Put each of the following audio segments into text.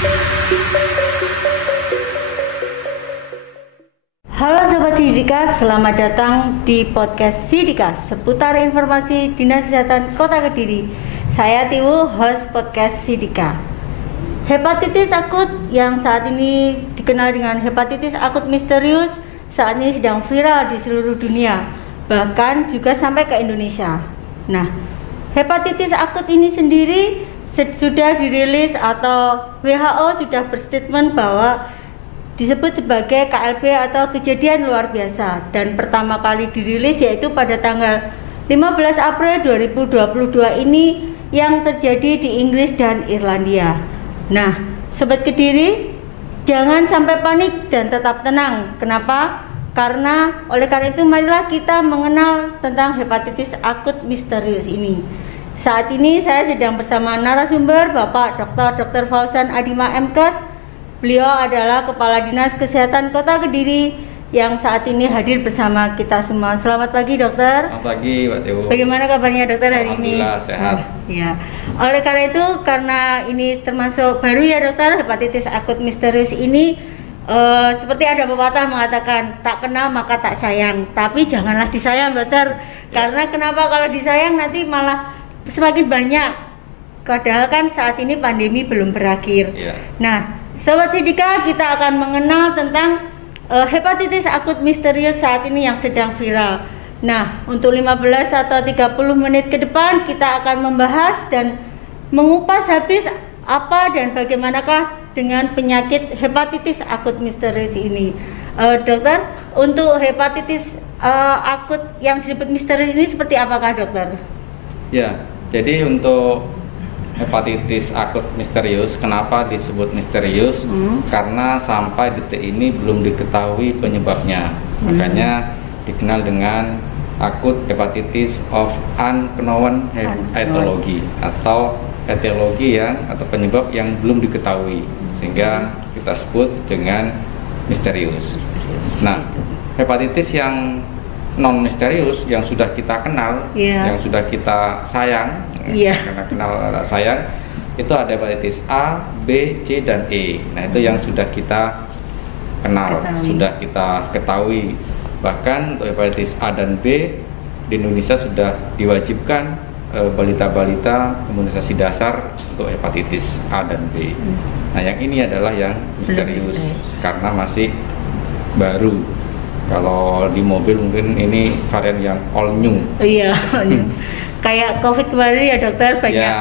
Halo Sobat Sidika, selamat datang di podcast Sidika seputar informasi Dinas Kesehatan Kota Kediri. Saya Tiwu, host podcast Sidika. Hepatitis akut yang saat ini dikenal dengan hepatitis akut misterius saat ini sedang viral di seluruh dunia, bahkan juga sampai ke Indonesia. Nah, hepatitis akut ini sendiri sudah dirilis atau WHO sudah berstatement bahwa disebut sebagai KLB atau kejadian luar biasa, dan pertama kali dirilis yaitu pada tanggal 15 April 2022 ini yang terjadi di Inggris dan Irlandia. Nah, Sobat Kediri, jangan sampai panik dan tetap tenang. Kenapa? Karena itu marilah kita mengenal tentang hepatitis akut misterius ini. Saat ini saya sedang bersama narasumber Bapak Dr. Fauzan Adima MKes. Beliau adalah Kepala Dinas Kesehatan Kota Kediri yang saat ini hadir bersama kita semua. Selamat pagi, Dokter. Selamat pagi, Pak Tewo. Bagaimana kabarnya, Dokter, hari ini? Alhamdulillah sehat. Ya. Oleh karena itu, karena ini termasuk baru ya, Dokter, hepatitis akut misterius ini seperti ada pepatah mengatakan tak kenal maka tak sayang. Tapi janganlah disayang, Dokter. Karena kenapa kalau disayang nanti malah semakin banyak. Padahal kan saat ini pandemi belum berakhir. Ya. Nah, Sobat Sidika, kita akan mengenal tentang hepatitis akut misterius saat ini yang sedang viral. Nah, untuk 15 atau 30 menit ke depan kita akan membahas dan mengupas habis apa dan bagaimanakah dengan penyakit hepatitis akut misterius ini. Dokter, untuk hepatitis akut yang disebut misterius ini seperti apakah, Dokter? Ya, jadi untuk hepatitis akut misterius, kenapa disebut misterius? Karena sampai detik ini belum diketahui penyebabnya. Makanya dikenal dengan akut hepatitis of unknown etiology atau etiologi atau penyebab yang belum diketahui, sehingga kita sebut dengan misterius. Nah, hepatitis yang non misterius yang sudah kita kenal, yang sudah kita sayang, karena kenal sayang, itu ada hepatitis A, B, C, dan E. Nah, itu yang sudah kita kenal, sudah kita ketahui. Bahkan untuk hepatitis A dan B di Indonesia sudah diwajibkan balita-balita imunisasi dasar untuk hepatitis A dan B. Nah, yang ini adalah yang misterius karena masih baru. Kalau di mobil mungkin ini varian yang all new. Iya, kayak COVID kemarin ya, Dokter, banyak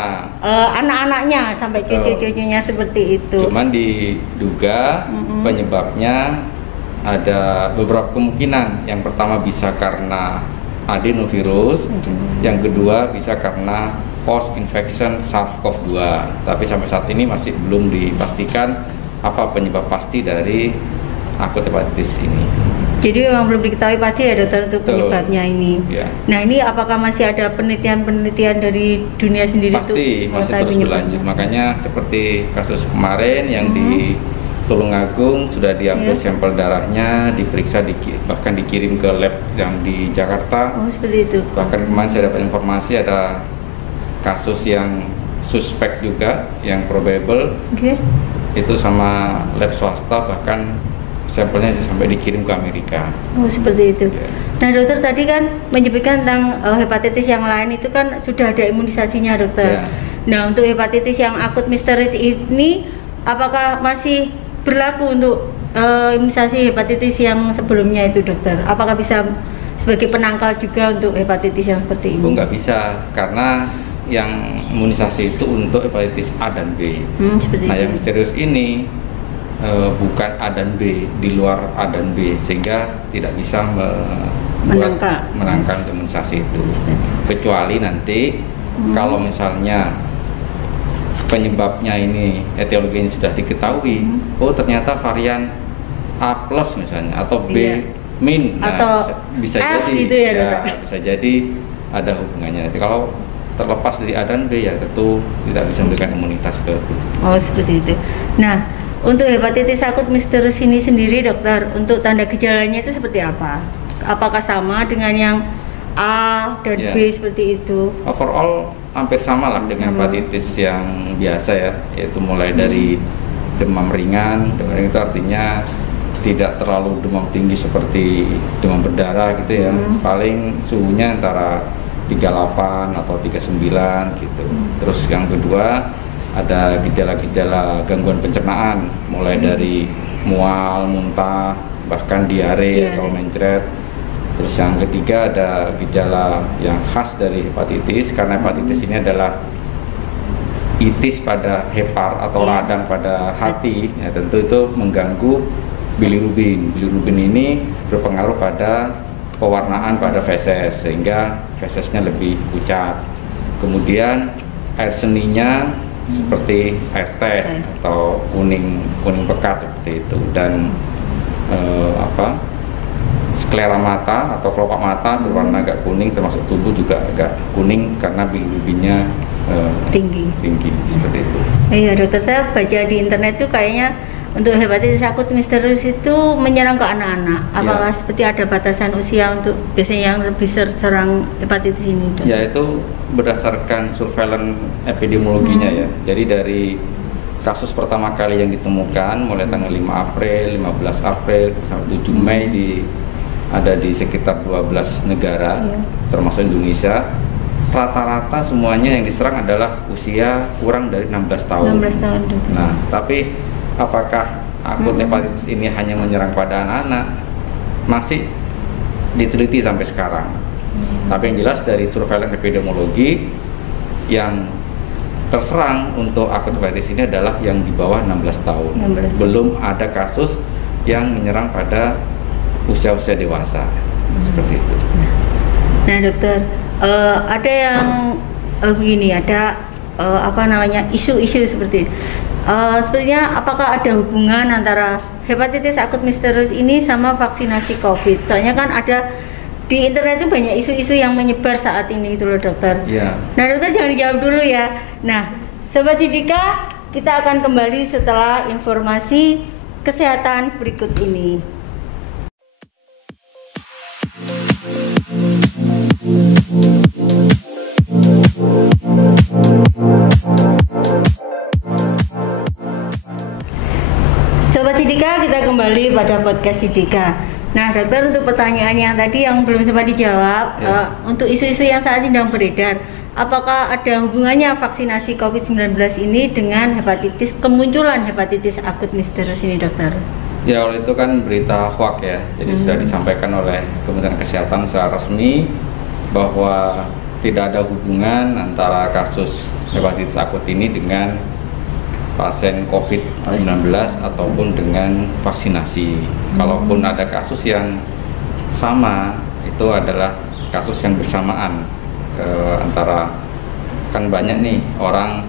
anak-anaknya sampai cucu-cucunya seperti itu. Cuman diduga penyebabnya ada beberapa kemungkinan. Yang pertama bisa karena adenovirus, yang kedua bisa karena post infection SARS-CoV-2. Tapi sampai saat ini masih belum dipastikan apa penyebab pasti dari akut hepatitis ini. Jadi memang belum diketahui pasti ya, Dokter, untuk penyebabnya ini. Ya. Nah, ini apakah masih ada penelitian dari dunia sendiri? Pasti masih terus berlanjut. Makanya seperti kasus kemarin yang di Tulungagung sudah diambil sampel darahnya, diperiksa, bahkan dikirim ke lab yang di Jakarta. Oh, seperti itu. Bahkan kemarin saya dapat informasi ada kasus yang suspek juga, yang probable. Itu sama lab swasta, bahkan sampelnya sampai dikirim ke Amerika. Oh, seperti itu. Nah, Dokter, tadi kan menyebutkan tentang hepatitis yang lain itu kan sudah ada imunisasinya, Dokter. Nah, untuk hepatitis yang akut misterius ini apakah masih berlaku untuk imunisasi hepatitis yang sebelumnya itu, Dokter? Apakah bisa sebagai penangkal juga untuk hepatitis yang seperti ini? Nggak bisa, karena yang imunisasi itu untuk hepatitis A dan B. Nah, yang misterius ini bukan A dan B, di luar A dan B, sehingga tidak bisa menangkal imunisasi itu. Kecuali nanti kalau misalnya penyebabnya ini, etiologinya sudah diketahui, oh ternyata varian A plus misalnya atau B min, atau bisa F jadi gitu ya, bisa jadi ada hubungannya. Nanti kalau terlepas dari A dan B ya tentu tidak bisa memberikan imunitas ke tubuh. Oh, seperti itu. Nah, untuk hepatitis akut misterius ini sendiri, Dokter, untuk tanda gejalanya itu seperti apa? Apakah sama dengan yang A dan B seperti itu? Overall hampir sama lah dengan hepatitis yang biasa ya, yaitu mulai dari demam ringan. Demam ringan itu artinya tidak terlalu demam tinggi seperti demam berdarah gitu ya. Paling suhunya antara 38 atau 39 gitu. Terus yang kedua ada gejala-gejala gangguan pencernaan, mulai dari mual, muntah, bahkan diare atau mencret. Terus yang ketiga ada gejala yang khas dari hepatitis, karena hepatitis ini adalah itis pada hepar atau radang pada hati, ya tentu itu mengganggu bilirubin. Bilirubin ini berpengaruh pada pewarnaan pada feses, sehingga fesesnya lebih pucat. Kemudian air seninya seperti air teh atau kuning pekat seperti itu, dan sklera mata atau kelopak mata berwarna agak kuning, termasuk tubuh juga agak kuning karena bilirubinnya tinggi seperti itu. Iya dokter, saya baca di internet tuh kayaknya untuk hepatitis akut misterius itu menyerang ke anak-anak. Apakah seperti ada batasan usia untuk biasanya yang lebih serang hepatitis ini, dok? Ya, itu berdasarkan surveillance epidemiologinya ya. Jadi dari kasus pertama kali yang ditemukan mulai tanggal 5 April, 15 April sampai 7 Mei ada di sekitar 12 negara termasuk Indonesia. Rata-rata semuanya yang diserang adalah usia kurang dari 16 tahun. 16 tahun. Nah, tapi apakah akut hepatitis ini hanya menyerang pada anak-anak? Masih diteliti sampai sekarang. Tapi yang jelas dari surveillance epidemiologi yang terserang untuk akut hepatitis ini adalah yang di bawah 16 tahun. Belum ada kasus yang menyerang pada usia-usia dewasa. Seperti itu. Nah, dokter, ada yang begini, ada isu-isu seperti ini. Sepertinya apakah ada hubungan antara hepatitis akut misterius ini sama vaksinasi COVID? Soalnya kan ada di internet itu banyak isu-isu yang menyebar saat ini itu loh dokter. Nah dokter jangan dijawab dulu ya. Nah Sobat Sidika, kita akan kembali setelah informasi kesehatan berikut ini. Sobat Sidika, kita kembali pada podcast Sidika. Nah dokter, untuk pertanyaan yang tadi yang belum sempat dijawab, untuk isu-isu yang saat ini sedang beredar, apakah ada hubungannya vaksinasi COVID-19 ini dengan hepatitis, kemunculan hepatitis akut misterius ini dokter? Ya, oleh itu kan berita hoax ya, jadi sudah disampaikan oleh Kementerian Kesehatan secara resmi bahwa tidak ada hubungan antara kasus hepatitis akut ini dengan pasien COVID-19 ataupun dengan vaksinasi. Kalaupun ada kasus yang sama, itu adalah kasus yang bersamaan antara, kan banyak nih orang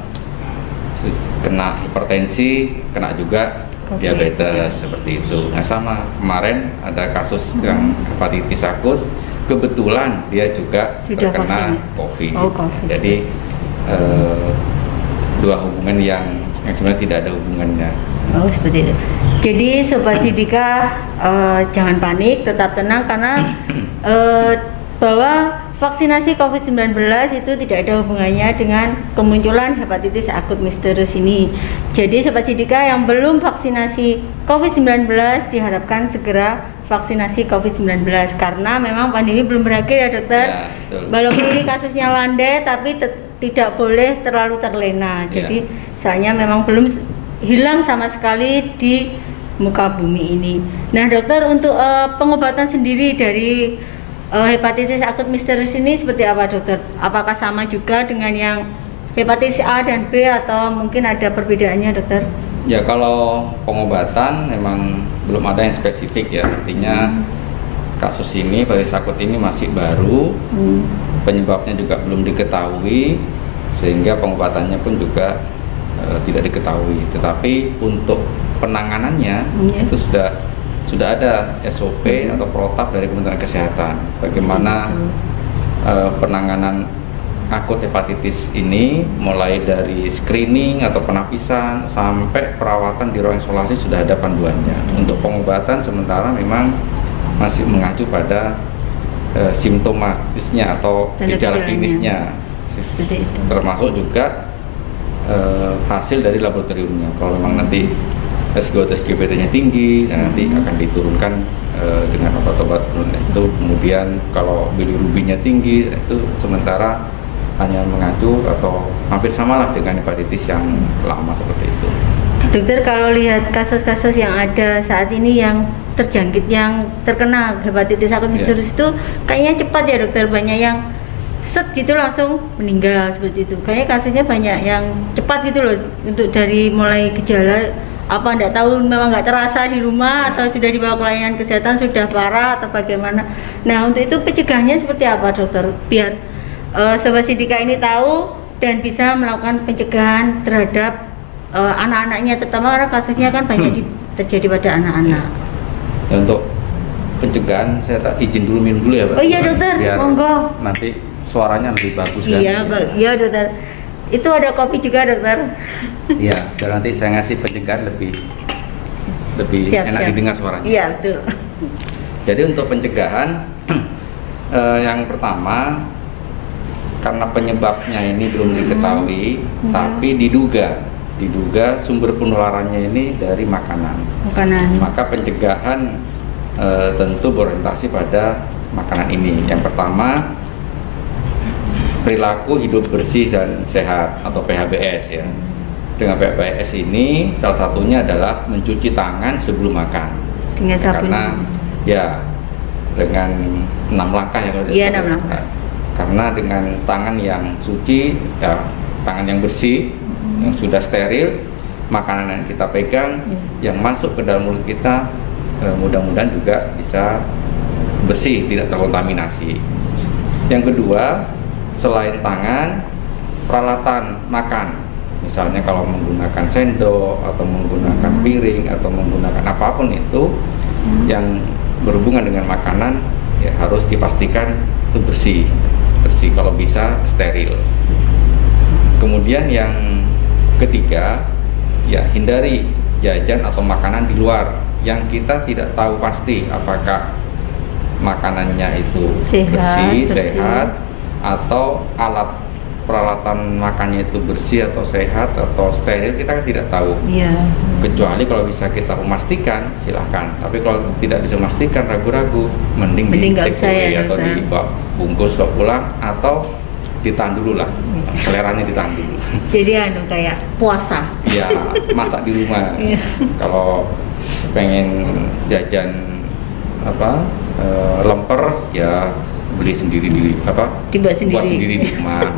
kena hipertensi, kena juga diabetes seperti itu. Nah sama, kemarin ada kasus yang hepatitis akut, kebetulan dia juga terkena COVID. Jadi dua hubungan yang sebenarnya tidak ada hubungannya. Oh seperti itu. Jadi Sobat Sidika, jangan panik, tetap tenang karena bahwa vaksinasi COVID-19 itu tidak ada hubungannya dengan kemunculan hepatitis akut misterius ini. Jadi Sobat Sidika yang belum vaksinasi COVID-19 diharapkan segera vaksinasi COVID-19 karena memang pandemi belum berakhir ya dokter. Walaupun ini kasusnya landai tapi tidak boleh terlalu terlena. Jadi soalnya memang belum hilang sama sekali di muka bumi ini. Nah dokter, untuk pengobatan sendiri dari hepatitis akut misterius ini seperti apa dokter? Apakah sama juga dengan yang hepatitis A dan B atau mungkin ada perbedaannya dokter? Ya kalau pengobatan memang belum ada yang spesifik ya, artinya kasus ini, hepatitis akut ini masih baru, penyebabnya juga belum diketahui, sehingga pengobatannya pun juga tidak diketahui. Tetapi untuk penanganannya itu sudah ada SOP atau protap dari Kementerian Kesehatan bagaimana penanganan akut hepatitis ini, mulai dari screening atau penapisan sampai perawatan di ruang isolasi sudah ada panduannya. Untuk pengobatan sementara memang masih mengacu pada simptomatisnya atau gejala klinisnya, termasuk juga hasil dari laboratoriumnya. Kalau memang nanti SGO-SGBT-nya tinggi, nanti akan diturunkan dengan obat-obat itu. Kemudian kalau bilirubinnya tinggi, itu sementara hanya mengacu atau hampir samalah dengan hepatitis yang lama seperti itu. Dokter, kalau lihat kasus-kasus yang ada saat ini yang terjangkit, yang terkena hepatitis akut misterius itu kayaknya cepat ya dokter, banyak yang set gitu langsung meninggal seperti itu. Kayaknya kasusnya banyak yang cepat gitu loh, untuk dari mulai gejala apa enggak tahu, memang nggak terasa di rumah atau sudah dibawa ke layanan kesehatan sudah parah atau bagaimana. Nah, untuk itu pencegahannya seperti apa dokter, biar Sobat Sidika ini tahu dan bisa melakukan pencegahan terhadap anak-anaknya, terutama karena kasusnya kan banyak terjadi pada anak-anak. Ya, untuk pencegahan saya izin dulu minum dulu ya Pak. Oh iya dokter, biar monggo. Nanti suaranya lebih bagus kan. Iya dokter. Itu ada kopi juga dokter. Iya, biar nanti saya ngasih pencegahan lebih enak didengar suaranya. Iya betul. Jadi untuk pencegahan yang pertama, karena penyebabnya ini belum diketahui, tapi diduga sumber penularannya ini dari makanan. Maka pencegahan tentu berorientasi pada makanan ini. Yang pertama, perilaku hidup bersih dan sehat atau PHBS ya. Dengan PHBS ini salah satunya adalah mencuci tangan sebelum makan. Dengan sabun. Karena ya dengan 6 langkah ya kalau tidak salah. 6 langkah. Karena dengan tangan yang suci, ya tangan yang bersih, yang sudah steril, makanan yang kita pegang, yang masuk ke dalam mulut kita, mudah-mudahan juga bisa bersih, tidak terkontaminasi. Yang kedua, selain tangan, peralatan makan, misalnya kalau menggunakan sendok atau menggunakan piring atau menggunakan apapun itu yang berhubungan dengan makanan, ya harus dipastikan itu bersih, kalau bisa steril. Kemudian yang ketiga, ya hindari jajan atau makanan di luar yang kita tidak tahu pasti apakah makanannya itu bersih, sehat, atau alat peralatan makannya itu bersih atau sehat atau steril, kita kan tidak tahu. Kecuali kalau bisa kita memastikan, silahkan. Tapi kalau tidak bisa memastikan, ragu-ragu, mending di take away atau dibungkus bawa pulang atau ditahan dulu lah, seleranya ditahan dulu. Jadi kayak puasa. Iya, masak di rumah. Kalau pengen jajan lemper, ya beli sendiri dibuat buat sendiri di rumah.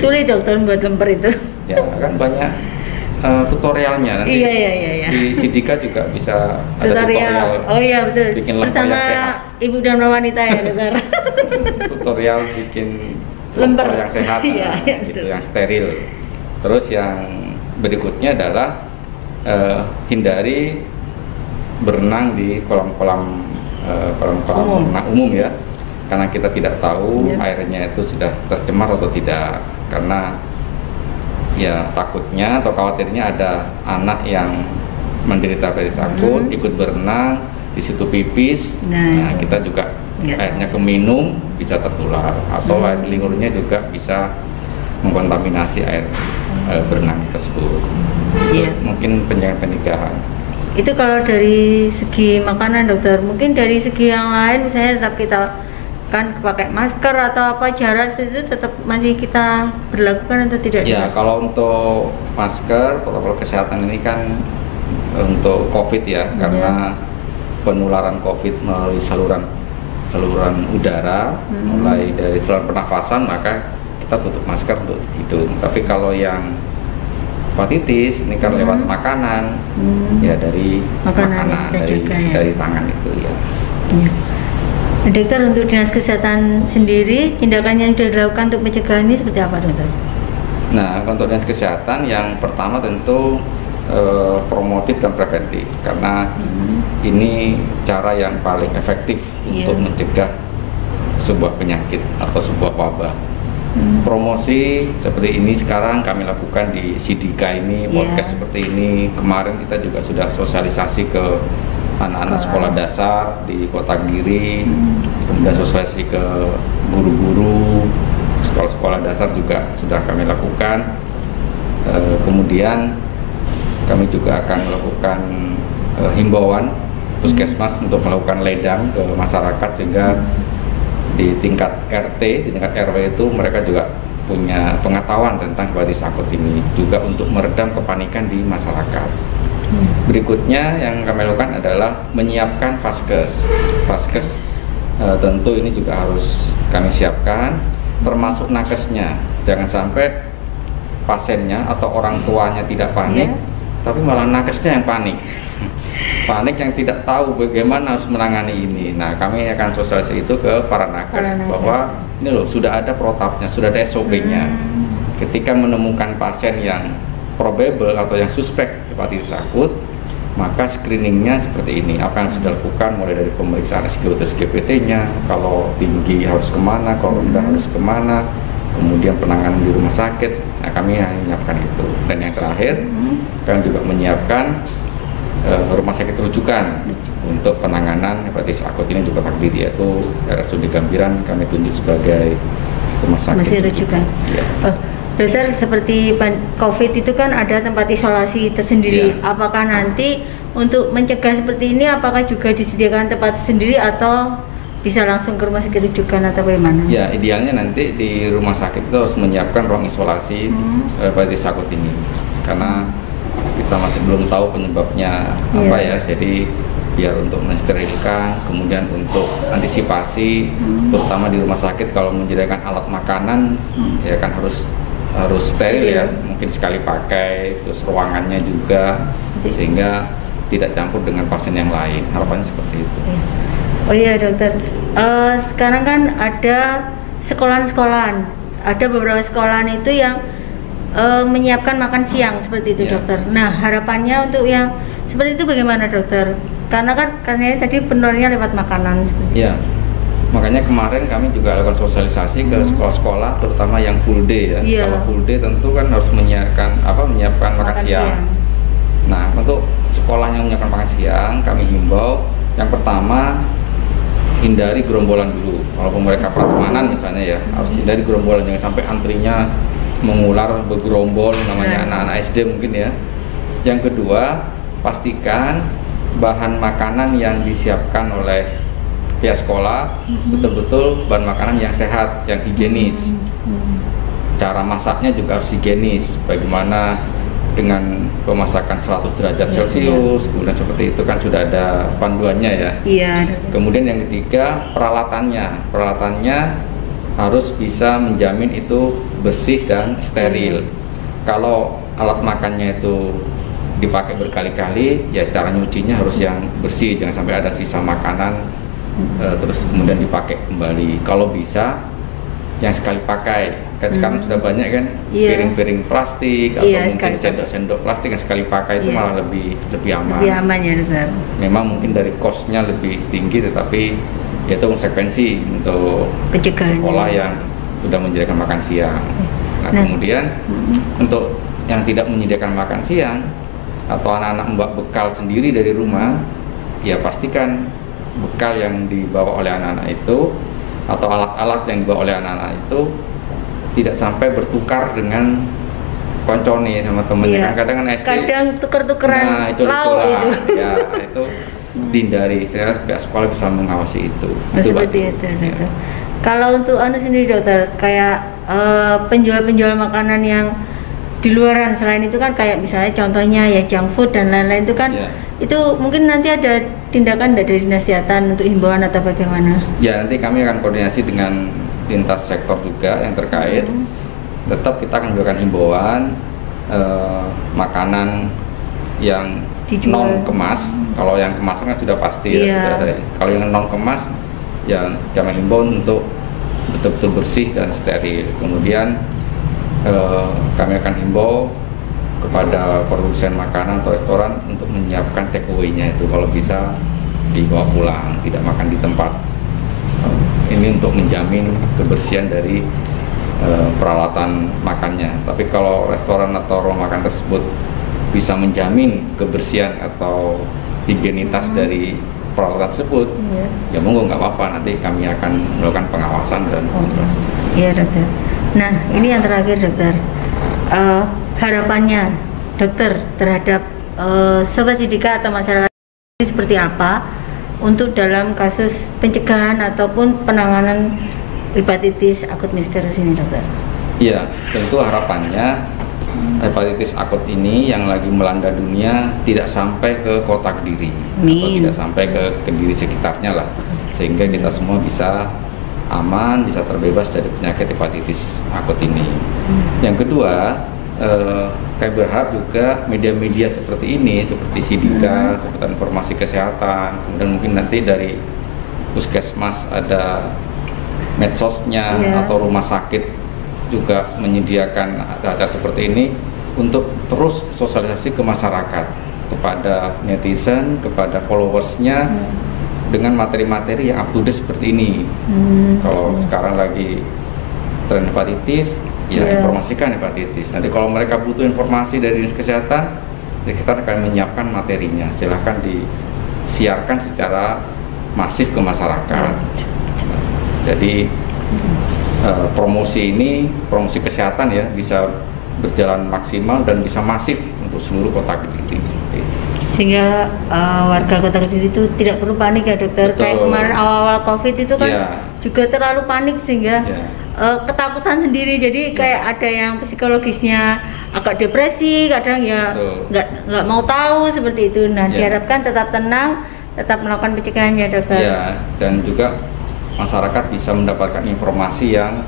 Sulit dokter buat lemper itu. Ya kan banyak tutorialnya nanti. Iya. Di Sidika juga bisa ada tutorial. Oh iya betul. Bikin lemper bersama yang sehat. Ibu dan wanita ya dokter. Tutorial bikin lemper yang sehat, gitu, yang steril. Terus yang berikutnya adalah hindari berenang di kolam-kolam renang umum ya. Karena kita tidak tahu airnya itu sudah tercemar atau tidak, karena ya takutnya atau khawatirnya ada anak yang menderita hepatitis akut ikut berenang di situ pipis, nah kita juga airnya keminum bisa tertular, atau air liurnya juga bisa mengkontaminasi air berenang tersebut. Mungkin pencegahan. Itu kalau dari segi makanan dokter, mungkin dari segi yang lain misalnya tetap kita kan pakai masker atau apa, jarak seperti itu tetap masih kita berlakukan atau tidak? Ya, kalau untuk masker, protokol kesehatan ini kan untuk COVID ya, karena penularan COVID melalui saluran udara, mulai dari saluran pernafasan, maka kita tutup masker untuk hidung. Tapi kalau yang hepatitis ini kan lewat makanan, ya dari makanan dari tangan itu ya. Dokter, untuk dinas kesehatan sendiri, tindakan yang sudah dilakukan untuk pencegahan ini seperti apa dokter? Nah, untuk dinas kesehatan yang pertama tentu promotif dan preventif, karena ini cara yang paling efektif untuk mencegah sebuah penyakit atau sebuah wabah. Promosi seperti ini sekarang kami lakukan di Sidika ini, podcast seperti ini. Kemarin kita juga sudah sosialisasi ke anak-anak sekolah dasar di Kota Giri, kemudian sosialisasi ke guru-guru sekolah-sekolah dasar juga sudah kami lakukan. Kemudian kami juga akan melakukan himbauan puskesmas untuk melakukan ledang ke masyarakat, sehingga di tingkat RT, di tingkat RW itu mereka juga punya pengetahuan tentang hepatitis akut ini, juga untuk meredam kepanikan di masyarakat. Berikutnya yang kami lakukan adalah menyiapkan vaskes. Vaskes tentu ini juga harus kami siapkan, termasuk nakesnya. Jangan sampai pasiennya atau orang tuanya tidak panik, tapi malah nakesnya yang panik. Panik yang tidak tahu bagaimana harus menangani ini. Nah, kami akan sosialisasi itu ke para nakes bahwa ini loh sudah ada protapnya, sudah ada SOP-nya. Ketika menemukan pasien yang probable atau yang suspek hepatitis akut, maka screeningnya seperti ini. Apa yang sudah dilakukan mulai dari pemeriksaan SGOT GPT-nya, kalau tinggi harus kemana, kalau rendah harus kemana, kemudian penanganan di rumah sakit. Nah, kami hanya menyiapkan itu. Dan yang terakhir, kami juga menyiapkan rumah sakit rujukan untuk penanganan hepatitis akut ini di Kota Kediri, yaitu RSUD Gambiran kami tunjuk sebagai rumah sakit rujukan. Ya. Dokter, seperti COVID itu kan ada tempat isolasi tersendiri. Apakah nanti untuk mencegah seperti ini, apakah juga disediakan tempat sendiri atau bisa langsung ke rumah sakit rujukan atau bagaimana? Ya, idealnya nanti di rumah sakit itu harus menyiapkan ruang isolasi hepatitis akut ini, karena kita masih belum tahu penyebabnya apa ya. Jadi biar untuk mensterilkan, kemudian untuk antisipasi, terutama di rumah sakit kalau menyediakan alat makanan, ya kan harus steril ya, mungkin sekali pakai, terus ruangannya juga, sehingga tidak campur dengan pasien yang lain. Harapannya seperti itu. Oh iya dokter, sekarang kan ada sekolahan-sekolahan, ada beberapa sekolahan itu yang menyiapkan makan siang seperti itu dokter. Nah, harapannya untuk yang seperti itu bagaimana dokter? Karena tadi penurunannya lewat makanan seperti itu. Makanya kemarin kami juga lakukan sosialisasi ke sekolah-sekolah, terutama yang full day ya. Kalau full day tentu kan harus menyiapkan makan siang. Nah, untuk sekolah yang menyiapkan makan siang, kami himbau yang pertama hindari gerombolan dulu. Walaupun mereka prasmanan misalnya ya, harus hindari gerombolan, jangan sampai antrinya mengular bergerombol, namanya anak-anak SD mungkin ya. Yang kedua, pastikan bahan makanan yang disiapkan oleh pihak sekolah betul-betul bahan makanan yang sehat, yang higienis. Cara masaknya juga harus higienis. Bagaimana dengan pemasakan 100 derajat Celcius, kemudian seperti itu kan sudah ada panduannya ya. Kemudian yang ketiga, peralatannya harus bisa menjamin itu bersih dan steril. Kalau alat makannya itu dipakai berkali-kali, ya cara nyucinya harus yang bersih, jangan sampai ada sisa makanan terus kemudian dipakai kembali. Kalau bisa yang sekali pakai, kan sekarang sudah banyak kan piring-piring plastik atau mungkin sendok-sendok plastik yang sekali pakai itu malah lebih aman. Lebih aman ya dokter. Memang mungkin dari cost-nya lebih tinggi, tetapi itu konsekuensi untuk sekolah yang sudah menyediakan makan siang. Nah, kemudian untuk yang tidak menyediakan makan siang atau anak-anak membawa bekal sendiri dari rumah, ya pastikan bekal yang dibawa oleh anak-anak itu atau alat-alat yang dibawa oleh anak-anak itu tidak sampai bertukar dengan koncone sama temennya. Kadang kan SD tuker-tukeran lauk itu. Ya, itu dihindari, saya pihak sekolah bisa mengawasi itu. Seperti itu dokter. Kalau untuk sendiri dokter, kayak penjual-penjual makanan yang di luaran selain itu kan kayak misalnya contohnya ya junk food dan lain-lain itu kan itu mungkin nanti ada tindakan dari Dinas Kesehatan untuk himbauan atau bagaimana? Ya, nanti kami akan koordinasi dengan lintas sektor juga yang terkait. Tetap kita akan memberikan himbauan makanan yang non kemas. Kalau yang kemasan kan sudah pasti ya, sudah ada. Kalau yang non kemas ya kami himbau untuk betul-betul bersih dan steril. Kemudian kami akan himbau kepada produsen makanan atau restoran untuk menyiapkan take away-nya itu kalau bisa dibawa pulang, tidak makan di tempat. Ini untuk menjamin kebersihan dari peralatan makannya. Tapi kalau restoran atau rumah makan tersebut bisa menjamin kebersihan atau higienitas dari peralatan tersebut, ya monggo nggak apa-apa, nanti kami akan melakukan pengawasan dan Iya dokter. Nah, ini yang terakhir dokter. harapannya dokter terhadap Sobat Sidika atau masyarakat ini seperti apa untuk dalam kasus pencegahan ataupun penanganan hepatitis akut misterius ini, dokter? Iya, tentu harapannya hepatitis akut ini yang lagi melanda dunia tidak sampai ke kota Kediri atau tidak sampai ke Kediri sekitarnya lah, sehingga kita semua bisa aman, bisa terbebas dari penyakit hepatitis akut ini. Yang kedua, kami berharap juga media-media seperti ini, seperti Sidika, seputar informasi kesehatan, kemudian mungkin nanti dari puskesmas ada medsosnya atau rumah sakit juga menyediakan acara seperti ini untuk terus sosialisasi ke masyarakat, kepada netizen, kepada followersnya dengan materi-materi yang up to date seperti ini. Kalau sekarang lagi tren hepatitis, ya informasikan hepatitis. Nanti kalau mereka butuh informasi dari Dinas Kesehatan, ya kita akan menyiapkan materinya. Silahkan disiarkan secara masif ke masyarakat. Jadi promosi ini, promosi kesehatan ya, bisa berjalan maksimal dan bisa masif untuk seluruh kota Kediri. Sehingga warga kota Kediri itu tidak perlu panik ya, dokter. Betul. Kayak kemarin awal-awal COVID itu kan juga terlalu panik sehingga ketakutan sendiri. Jadi kayak ada yang psikologisnya agak depresi, kadang ya nggak mau tahu seperti itu. Nah, diharapkan tetap tenang, tetap melakukan pencegahan ya, dokter. Ya, dan juga masyarakat bisa mendapatkan informasi yang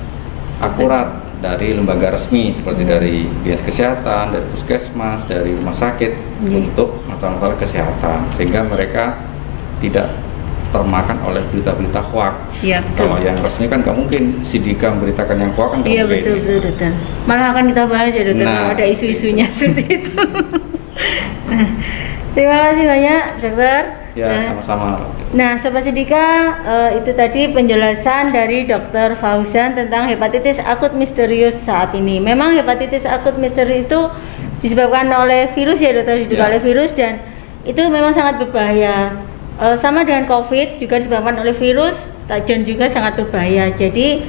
akurat dari lembaga resmi seperti dari Dinas Kesehatan, dari puskesmas, dari rumah sakit untuk masalah-masalah kesehatan, sehingga mereka tidak termakan oleh berita-berita hoax. Kalau yang resmi kan nggak mungkin Sidika memberitakan yang hoax kan nggak mungkin. Iya, betul, dokter. Malah akan kita bahas ya, dokter, kalau ada isu-isunya seperti itu. Terima kasih banyak, dokter. Ya, sama-sama. Nah, Sobat Sidika, itu tadi penjelasan dari Dr. Fauzan tentang hepatitis akut misterius saat ini. Memang hepatitis akut misterius itu disebabkan oleh virus ya, dokter, oleh virus, dan itu memang sangat berbahaya. Sama dengan COVID juga disebabkan oleh virus dan juga sangat berbahaya. Jadi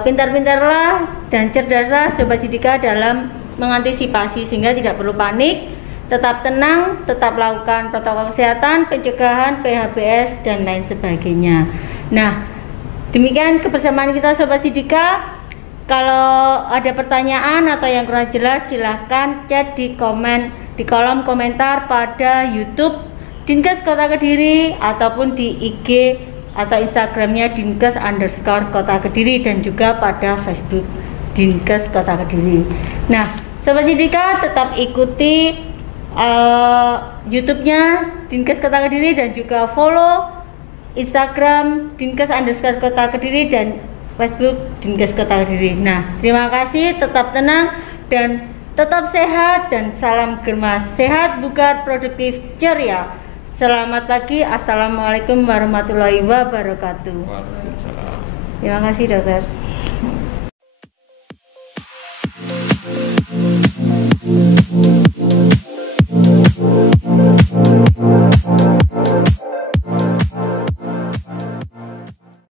pintar-pintarlah dan cerdaslah Sobat Sidika dalam mengantisipasi sehingga tidak perlu panik. Tetap tenang, tetap lakukan protokol kesehatan, pencegahan, PHBS, dan lain sebagainya. Nah, demikian kebersamaan kita Sobat Sidika. Kalau ada pertanyaan atau yang kurang jelas, silahkan chat di kolom komentar pada YouTube Dinkes Kota Kediri ataupun di IG atau Instagramnya Dinkes_Kota Kediri dan juga pada Facebook Dinkes Kota Kediri. Nah, Sobat Sidika tetap ikuti YouTube-nya Dinkes Kota Kediri dan juga follow Instagram Dinkes_Kota Kediri dan Facebook Dinkes Kota Kediri. Nah, terima kasih, tetap tenang dan tetap sehat dan salam germas. Sehat, bugar, produktif, ceria. Selamat pagi. Assalamualaikum warahmatullahi wabarakatuh. Waalaikumsalam. Terima kasih, dokter.